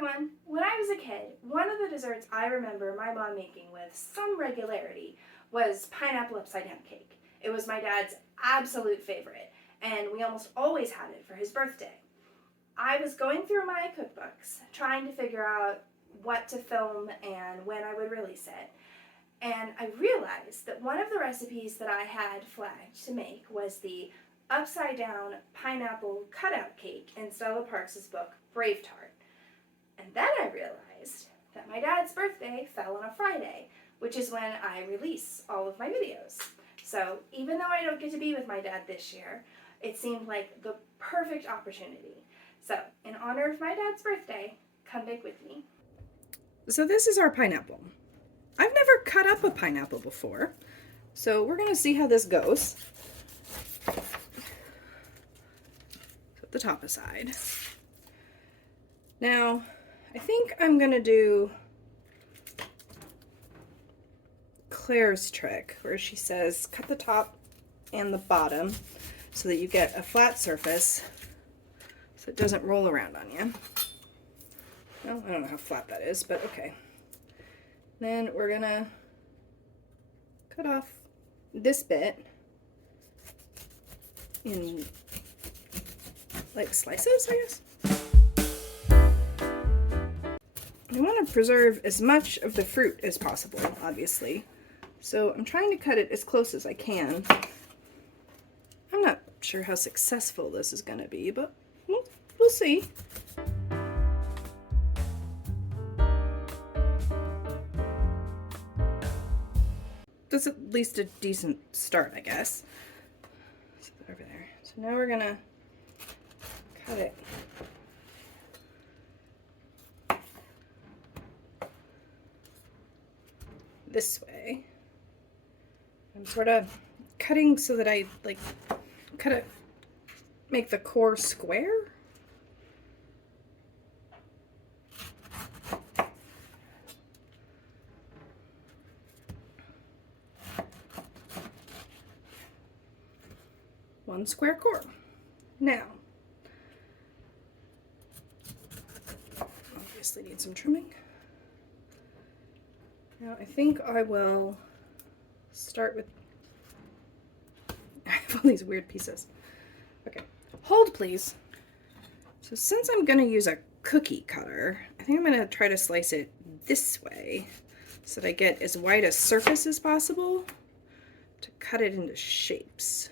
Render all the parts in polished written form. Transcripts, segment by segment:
everyone! When I was a kid, one of the desserts I remember my mom making with some regularity was pineapple upside down cake. It was my dad's absolute favorite, and we almost always had it for his birthday. I was going through my cookbooks, trying to figure out what to film and when I would release it, and I realized that one of the recipes that I had flagged to make was the upside down pineapple cutout cake in Stella Parks' book, Bravetart. And then I realized that my dad's birthday fell on a Friday, which is when I release all of my videos. So even though I don't get to be with my dad this year, it seemed like the perfect opportunity. So in honor of my dad's birthday, come bake with me. So this is our pineapple. I've never cut up a pineapple before, so we're gonna see how this goes. Put the top aside. Now, I think I'm gonna do Claire's trick, where she says cut the top and the bottom so that you get a flat surface so it doesn't roll around on you. Well, I don't know how flat that is, but okay. Then we're gonna cut off this bit in like slices, I guess. I want to preserve as much of the fruit as possible, obviously. So I'm trying to cut it as close as I can. I'm not sure how successful this is going to be, but we'll see. That's at least a decent start, I guess. Set that over there. So now we're going to cut it this way. I'm sort of cutting so that I like cut it, make the core square. One square core. Now, obviously need some trimming. Now I think I will start with, I have all these weird pieces. Okay, hold please. So since I'm gonna use a cookie cutter, I think I'm gonna try to slice it this way so that I get as wide a surface as possible to cut it into shapes.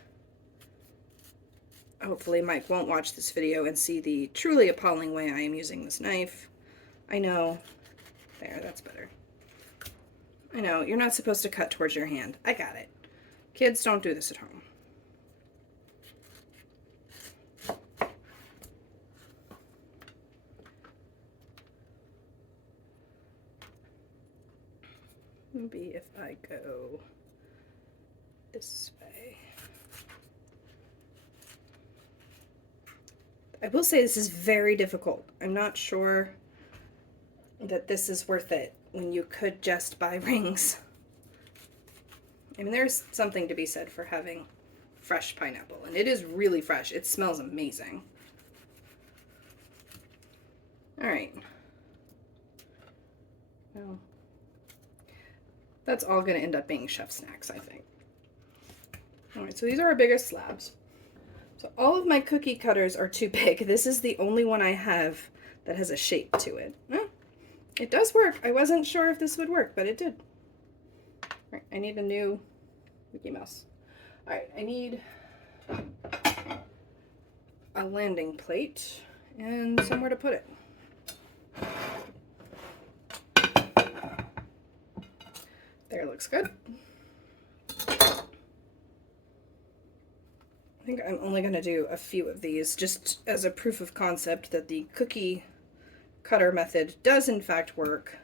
Hopefully Mike won't watch this video and see the truly appalling way I am using this knife. I know. There, that's better. I know, you're not supposed to cut towards your hand. I got it. Kids, don't do this at home. Maybe if I go this way. I will say this is very difficult. I'm not sure that this is worth it when you could just buy rings. I mean, there's something to be said for having fresh pineapple, and it is really fresh. It smells amazing. All right. Well, that's all going to end up being chef snacks, I think. All right, so these are our biggest slabs. So all of my cookie cutters are too big. This is the only one I have that has a shape to it. It does work. I wasn't sure if this would work, but it did. All right, I need a new Mickey Mouse. All right, I need a landing plate and somewhere to put it. There, looks good. I think I'm only going to do a few of these just as a proof of concept that the cookie cutter method does in fact work.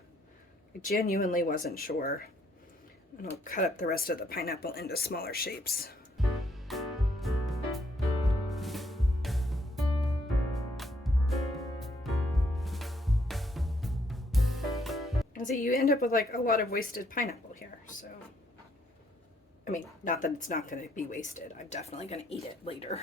I genuinely wasn't sure. And I'll cut up the rest of the pineapple into smaller shapes. And see, you end up with like a lot of wasted pineapple here, so. I mean, not that it's not going to be wasted. I'm definitely going to eat it later.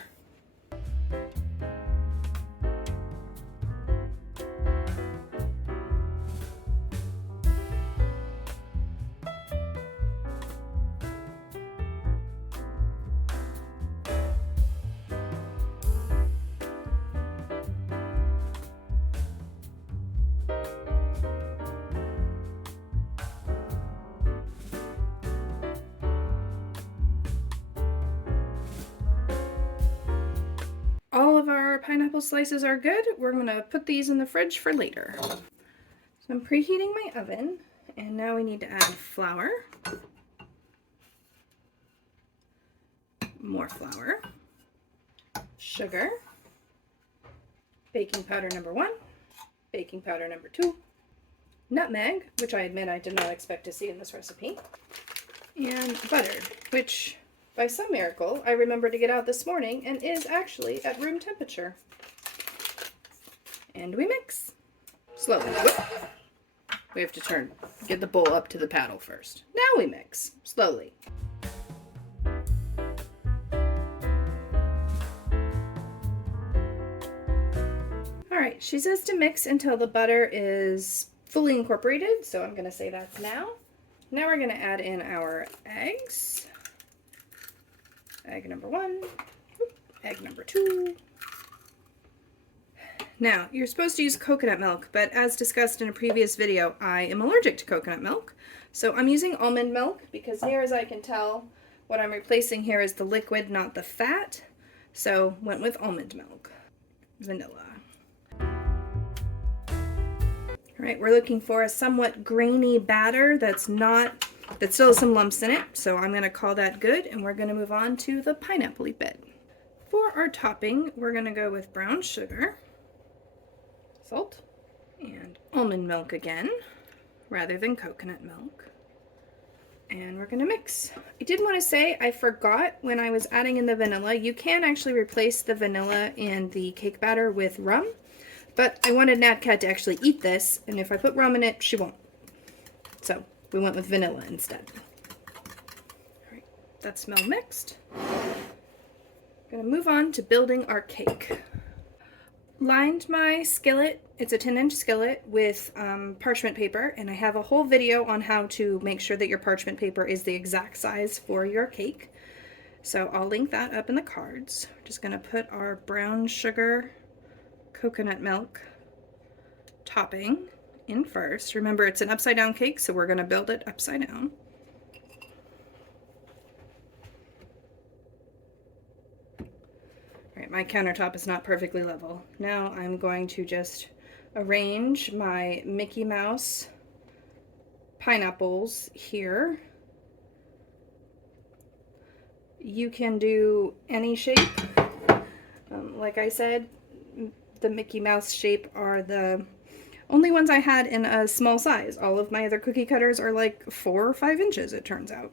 pineapple slices are good, we're going to put these in the fridge for later. So I'm preheating my oven, and now we need to add flour, more flour, sugar, baking powder number 1, baking powder number 2, nutmeg, which I admit I did not expect to see in this recipe, and butter, which by some miracle I remembered to get out this morning and is actually at room temperature. And we mix. Slowly. Whoop. We have to get the bowl up to the paddle first. Now we mix. Slowly. Alright, she says to mix until the butter is fully incorporated, so I'm going to say that's now. Now we're going to add in our eggs. Egg number 1, egg number 2. Now, you're supposed to use coconut milk, but as discussed in a previous video, I am allergic to coconut milk. So I'm using almond milk because near as I can tell, what I'm replacing here is the liquid, not the fat. So went with almond milk. Vanilla. Alright, we're looking for a somewhat grainy batter that still has some lumps in it, so I'm going to call that good, and we're going to move on to the pineapple-y bit. For our topping, we're going to go with brown sugar, salt, and almond milk again, rather than coconut milk. And we're going to mix. I did want to say, I forgot when I was adding in the vanilla, you can actually replace the vanilla in the cake batter with rum. But I wanted Nat Cat to actually eat this, and if I put rum in it, she won't. So we went with vanilla instead. Alright, that's well mixed. I'm going to move on to building our cake. Lined my skillet, it's a 10-inch skillet, with parchment paper, and I have a whole video on how to make sure that your parchment paper is the exact size for your cake. So I'll link that up in the cards. We're just going to put our brown sugar, coconut milk topping in first. Remember, it's an upside down cake, so we're going to build it upside down. Alright, my countertop is not perfectly level. Now I'm going to just arrange my Mickey Mouse pineapples here. You can do any shape. Like I said, the Mickey Mouse shape are the only ones I had in a small size. All of my other cookie cutters are like 4 or 5 inches, it turns out.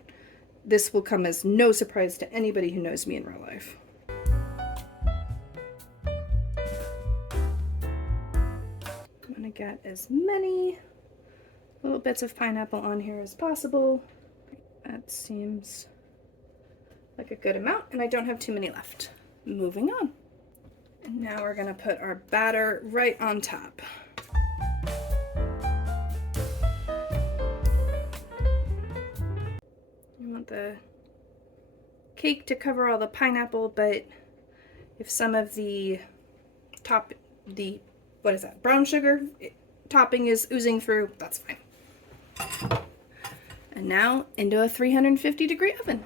This will come as no surprise to anybody who knows me in real life. I'm gonna get as many little bits of pineapple on here as possible. That seems like a good amount, and I don't have too many left. Moving on. And now we're going to put our batter right on top. You want the cake to cover all the pineapple, but if some of the brown sugar topping is oozing through, that's fine. And now into a 350-degree oven.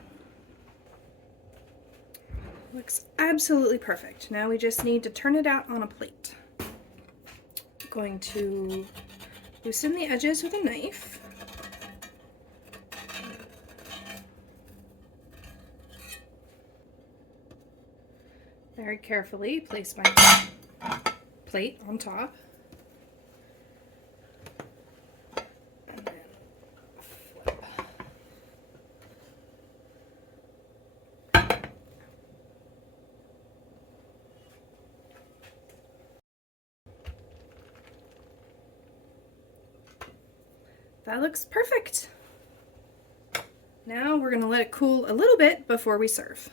Looks absolutely perfect. Now we just need to turn it out on a plate. I'm going to loosen the edges with a knife. Very carefully place my plate on top. And then flip. That looks perfect. Now we're going to let it cool a little bit before we serve.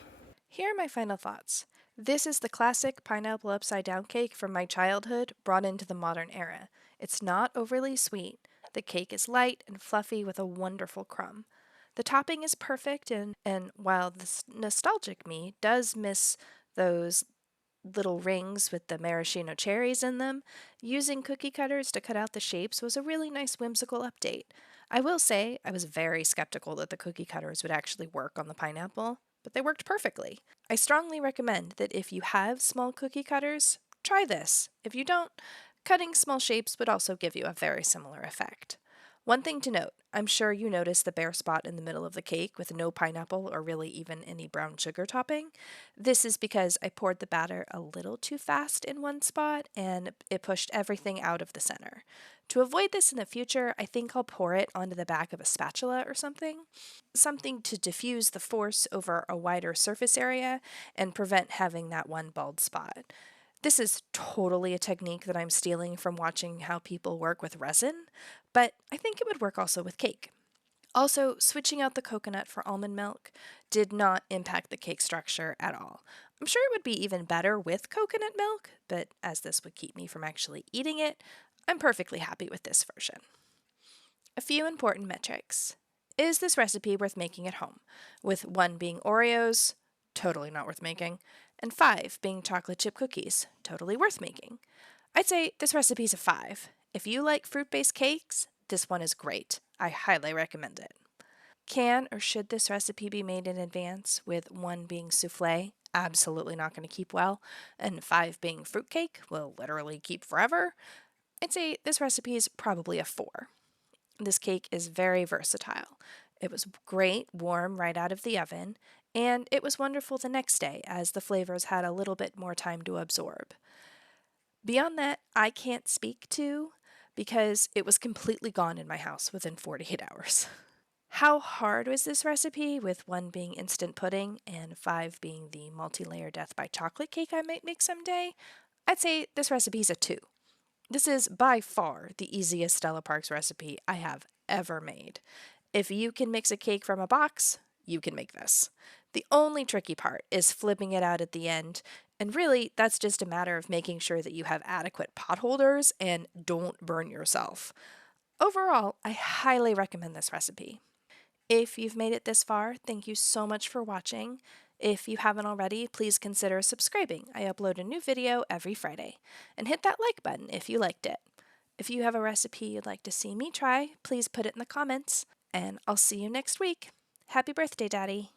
Here are my final thoughts. This is the classic pineapple upside down cake from my childhood brought into the modern era. It's not overly sweet. The cake is light and fluffy with a wonderful crumb. The topping is perfect, and while this nostalgic me does miss those little rings with the maraschino cherries in them, using cookie cutters to cut out the shapes was a really nice whimsical update. I will say I was very skeptical that the cookie cutters would actually work on the pineapple, but they worked perfectly. I strongly recommend that if you have small cookie cutters, try this. If you don't, cutting small shapes would also give you a very similar effect. One thing to note, I'm sure you noticed the bare spot in the middle of the cake with no pineapple or really even any brown sugar topping. This is because I poured the batter a little too fast in one spot and it pushed everything out of the center. To avoid this in the future, I think I'll pour it onto the back of a spatula or something to diffuse the force over a wider surface area and prevent having that one bald spot. This is totally a technique that I'm stealing from watching how people work with resin, but I think it would work also with cake. Also, switching out the coconut for almond milk did not impact the cake structure at all. I'm sure it would be even better with coconut milk, but as this would keep me from actually eating it, I'm perfectly happy with this version. A few important metrics. Is this recipe worth making at home? With 1 being Oreos, totally not worth making, and 5 being chocolate chip cookies, totally worth making. I'd say this recipe's a 5. If you like fruit-based cakes, this one is great. I highly recommend it. Can or should this recipe be made in advance, with 1 being souffle? Absolutely not going to keep well, and 5 being fruitcake will literally keep forever. I'd say this recipe is probably a 4. This cake is very versatile. It was great, warm right out of the oven, and it was wonderful the next day as the flavors had a little bit more time to absorb. Beyond that, I can't speak to because it was completely gone in my house within 48 hours. How hard was this recipe, with 1 being instant pudding and 5 being the multi-layer death by chocolate cake I might make someday? I'd say this recipe's a 2. This is by far the easiest Stella Parks recipe I have ever made. If you can mix a cake from a box, you can make this. The only tricky part is flipping it out at the end, and really that's just a matter of making sure that you have adequate pot holders and don't burn yourself. Overall, I highly recommend this recipe. If you've made it this far, thank you so much for watching. If you haven't already, please consider subscribing. I upload a new video every Friday. And hit that like button if you liked it. If you have a recipe you'd like to see me try, please put it in the comments. And I'll see you next week. Happy birthday, Daddy!